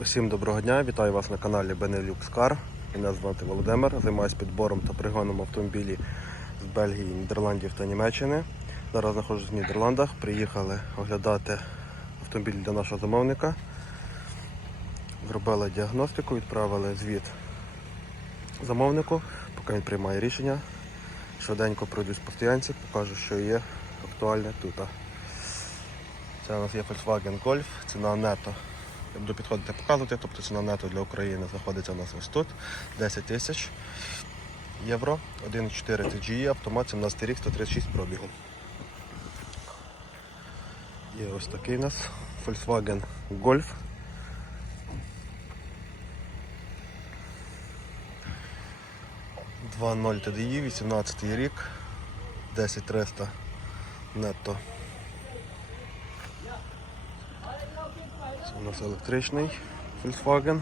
Усім доброго дня, вітаю вас на каналі Benelux Car. Мене звати Володимир, займаюся підбором та пригоном автомобілів з Бельгії, Нідерландів та Німеччини. Зараз знаходжусь в Нідерландах. Приїхали оглядати автомобіль для нашого замовника. Зробили діагностику, відправили звіт замовнику, поки він приймає рішення. Швиденько пройдусь по стоянці, покажу, що є актуальне тут. Це у нас є Volkswagen Golf, ціна нето. Я буду підходити показувати, тобто ціна нето для України знаходиться у нас ось тут 10 тисяч євро, 1,4 TGE, автомат 17 рік, 136 пробігу. Є ось такий у нас Volkswagen Golf. Два 0 TDI, 18 рік, 10300 нетто. У нас електричний Volkswagen,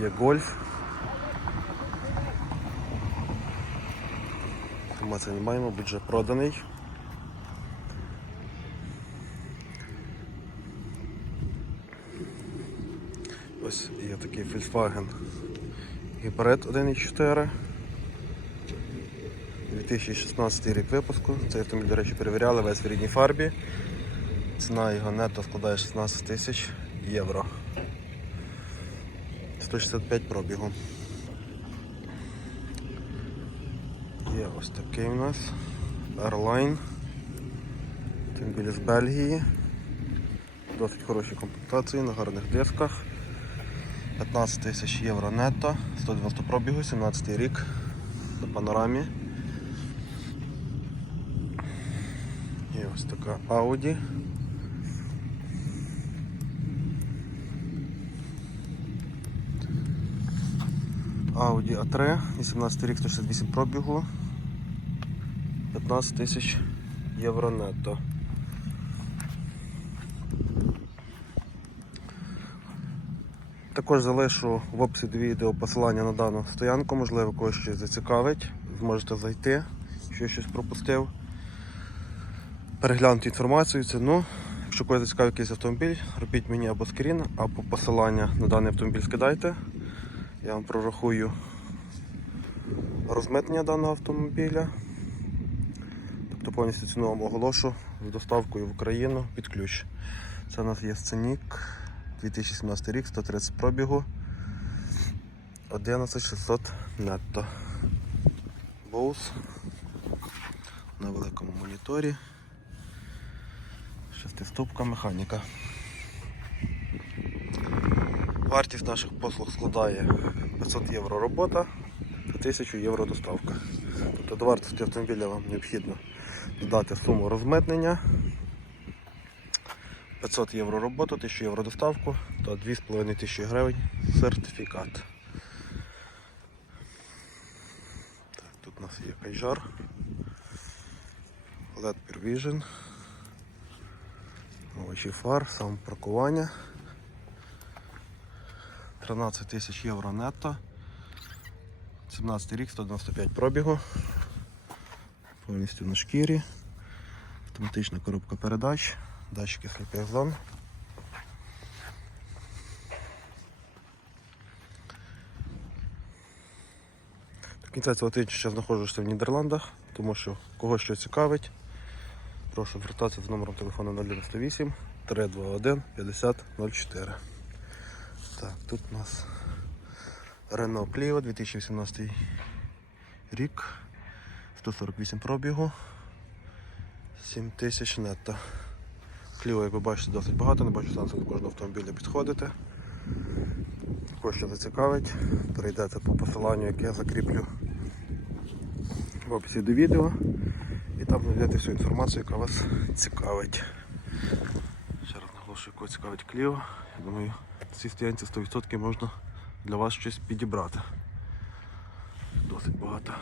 є Golf. Інформації не маємо, будь вже проданий. Ось є такий Volkswagen Гібрид 1.4. 2016 рік випуску. Цей автомобіль, до речі, перевіряли весь в рідній фарбі. Ціна його нетто складає 16 тисяч євро. 165 пробігу. Є ось такий у нас Airline. Автомобіль з Бельгії. Досить хороші комплектації на гарних дисках. 15 тисяч євро нетто, 190 пробігу, 17 рік на панорамі. Є ось така Audi. Audi A3, 18 рік, 168 пробігу, 15 тисяч євро нетто. Також залишу в описі до відео посилання на дану стоянку, можливо, когось щось зацікавить. Зможете зайти, що щось пропустив. Переглянути інформацію, ціну. Якщо когось зацікавить якийсь автомобіль, робіть мені або скрін, або посилання на даний автомобіль скидайте. Я вам прорахую розмитнення даного автомобіля. Тобто повністю ціну вам оголошу з доставкою в Україну під ключ. Це у нас є сценік 2017 рік, 130 пробігу, 11600 нетто. Боус на великому моніторі. Шестиступка механіка. Вартість наших послуг складає 500 євро робота та 1000 євро доставка. Тобто до вартості автомобіля вам необхідно додати суму розмитнення, 500 євро роботу, 1000 євро доставку та 2500 гривень сертифікат. Так, тут у нас є кайжар, LED Vision, овочі фар, самопаркування. 13 тисяч євро нетто. 17 рік, 195 пробігу. Повністю на шкірі. Автоматична коробка передач, датчики сліпих. До кінця цього тижня ще знаходжуся в Нідерландах, тому що кого що цікавить, прошу звертатися з номером телефону 098 321 5004. Так, тут у нас Renault Clio 2018 рік, 148 пробігу, 7 тисяч нетто. Clio, як ви бачите, досить багато, не бачу сенсу до кожного автомобіля підходити. Кого що зацікавить, перейдете по посиланню, яке я закріплю в описі до відео і там знайдете всю інформацію, яка вас цікавить. Ще раз цікавить Clio. Я думаю, цій стоянці 100% можна для вас щось підібрати. Досить багато.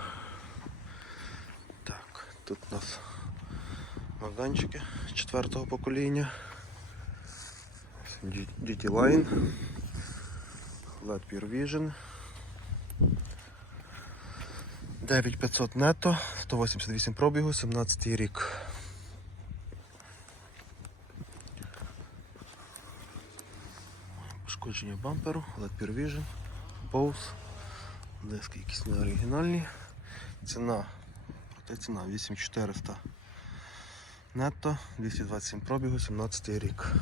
Так, тут у нас майданчики четвертого покоління. GT Line. LED Pure Vision. 9500 нетто, 188 пробігу, 17 рік. Пошкодження бамперу, LED Pure Vision, Bose, диски якісь не оригінальні. Ціна, проте ціна 8400 нетто, 227 пробігу, 17 рік.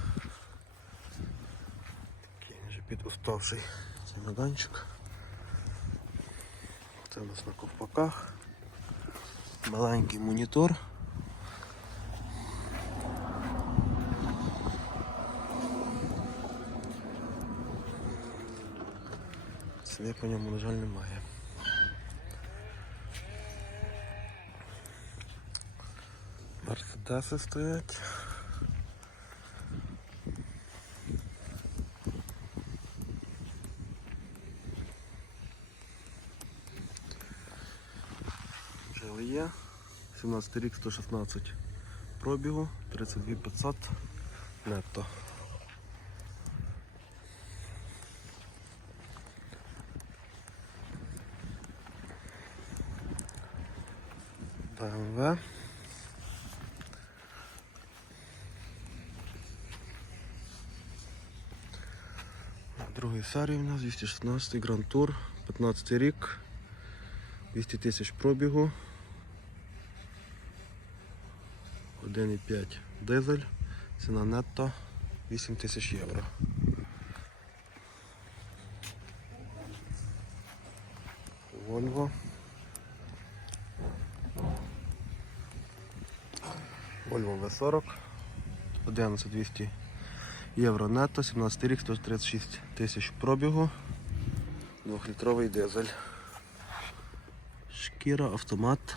Такий вже підуставший чемоданчик. Це у нас на ковпаках. Маленький монітор. Свій по ньому, на жаль, немає. Мерседеси стоять. є. 17 рік 116 пробігу, 32 500 нетто. BMW. Другий серії у нас 216 Grand Tour, 15 рік, 200 тисяч пробігу. 1,5 дизель, ціна нетто 8 тисяч євро. Volvo. Volvo V40. 11 200 євро нетто, 17 рік, 136 тисяч пробігу. Двохлітровий дизель. Шкіра, автомат.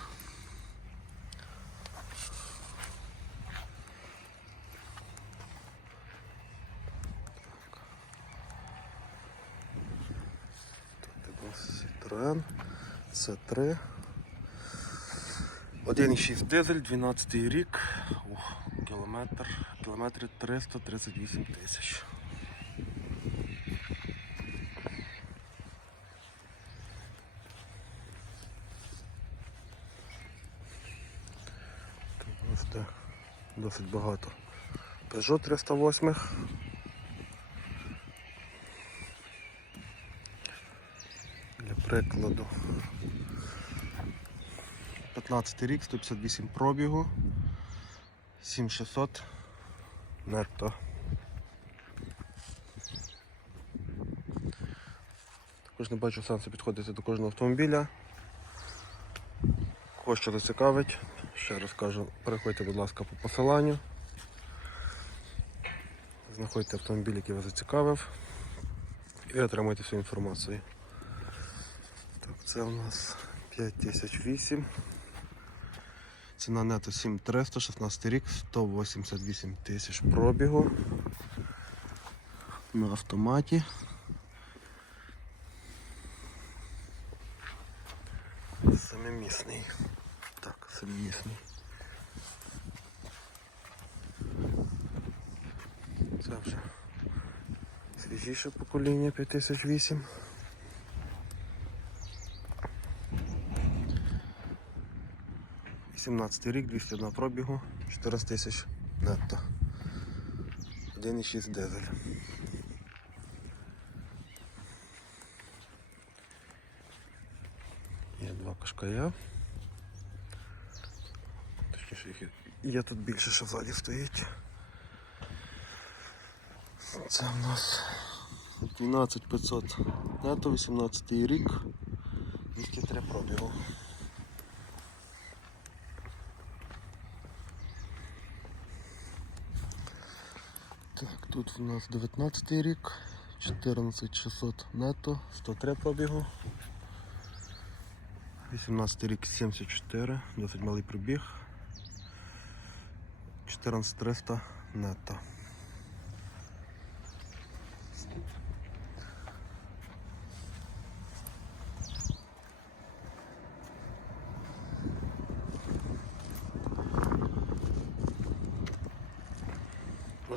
Citroen C3. 1,6 дизель, 12 рік. Кілометр, кілометри 338 тисяч. У нас досить багато. Peugeot 308. Для прикладу. 15 рік, 158 пробігу, 7600 нетто. Також не бачу сенсу підходити до кожного автомобіля. Кого що зацікавить, ще раз кажу, переходьте, будь ласка, по посиланню. Знаходьте автомобіль, який вас зацікавив, і отримайте всю інформацію. Так, це у нас 5008. Ціна нето 7300, 16 рік, 188 тисяч пробігу. На автоматі. Семимісний. Так, семимісний. Це вже свіжіше покоління 5008. — 17 рік, 201 пробігу, 14 тисяч нетто. 1,6 дизель. Є два кашкая. Точніше, їх є- тут більше, що в залі стоїть. Це в нас 12500 нетто, 18 рік, 203 пробігу. Так, тут у нас 19 рік, 14600 нето, 103 пробігу. 18 рік 74, досить малий пробіг. 14300 нетто.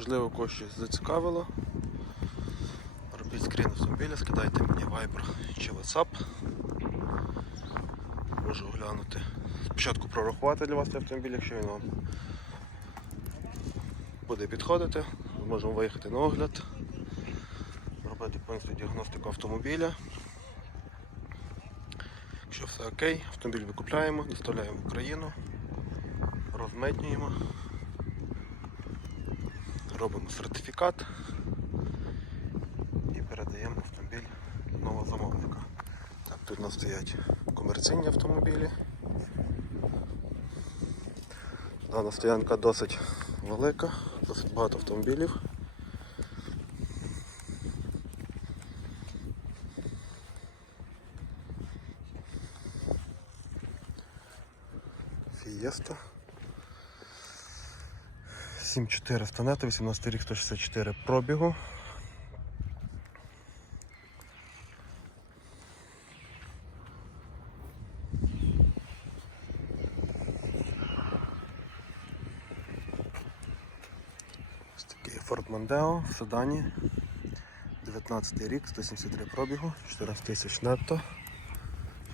Можливо, когось щось зацікавило. Робіть скрін автомобіля, скидайте мені Viber чи WhatsApp. Можу оглянути. Спочатку прорахувати для вас цей автомобіль, якщо він вам буде підходити. Ми можемо виїхати на огляд, зробити повністю діагностику автомобіля. Якщо все окей, автомобіль викупляємо, доставляємо в Україну, розмитнюємо, робимо сертифікат і передаємо автомобіль нового замовника. Так, тут у нас стоять комерційні автомобілі. Дана стоянка досить велика, досить багато автомобілів. 7400 нето, 18 рік 164 пробігу. Ось такий Ford Mondeo в седані. 19 рік, 173 пробігу, 14 тисяч нетто.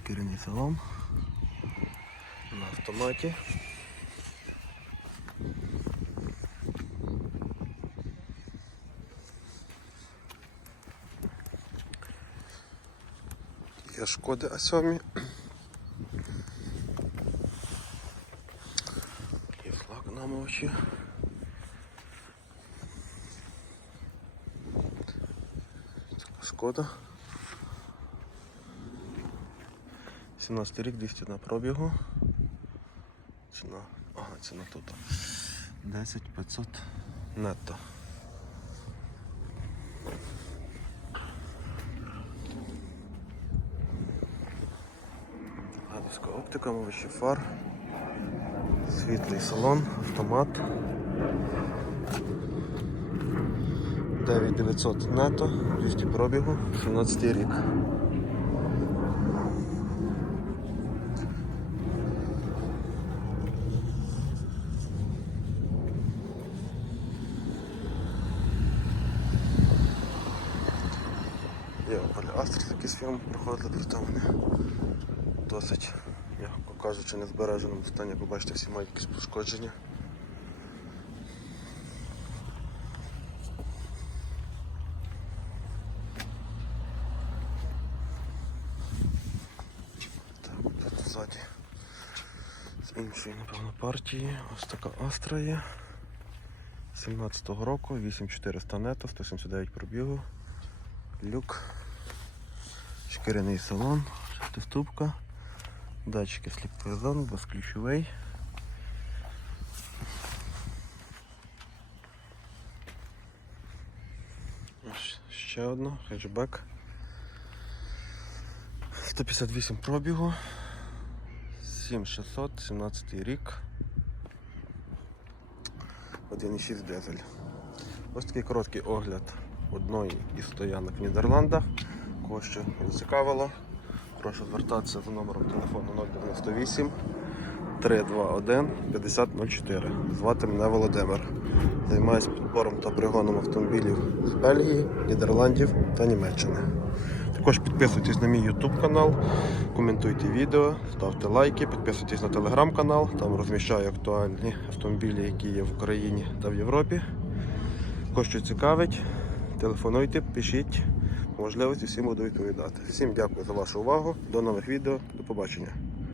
Шкіряний салон. На автоматі. Є шкоди А7. Є флаг на мовчі. Шкода. 17 рік, 200 на пробігу. Ціна. Ага, ціна тут. 10 500 нетто. Гадовська оптика, мовище фар. Світлий салон, автомат. 9900 нето, 200 пробігу, 17 рік. Є Opel Astra, якийсь фільм проходили, проте вони досить, м'яко кажучи, не збереженому стані, як ви бачите, всі мають якісь пошкодження. З іншої, напевно, партії. Ось така Астра є. 17-го року, 8400 нето, 179 пробігу. Люк. Шкіряний салон, шестиступка, датчики сліпої зон, безключовий. Ще одна, хетчбек. 158 пробігу. 7600, 17 рік. 1,6 дизель. Ось такий короткий огляд одної із стоянок в Нідерландах. Кого що зацікавило, прошу звертатися за номером телефону 098 321 5004. Звати мене Володимир. Займаюся підбором та пригоном автомобілів з Бельгії, Нідерландів та Німеччини. Також підписуйтесь на мій YouTube канал, коментуйте відео, ставте лайки, підписуйтесь на телеграм-канал, там розміщаю актуальні автомобілі, які є в Україні та в Європі. Кого що цікавить, телефонуйте, пишіть. Можливості всім буду відповідати. Всім дякую за вашу увагу. До нових відео. До побачення.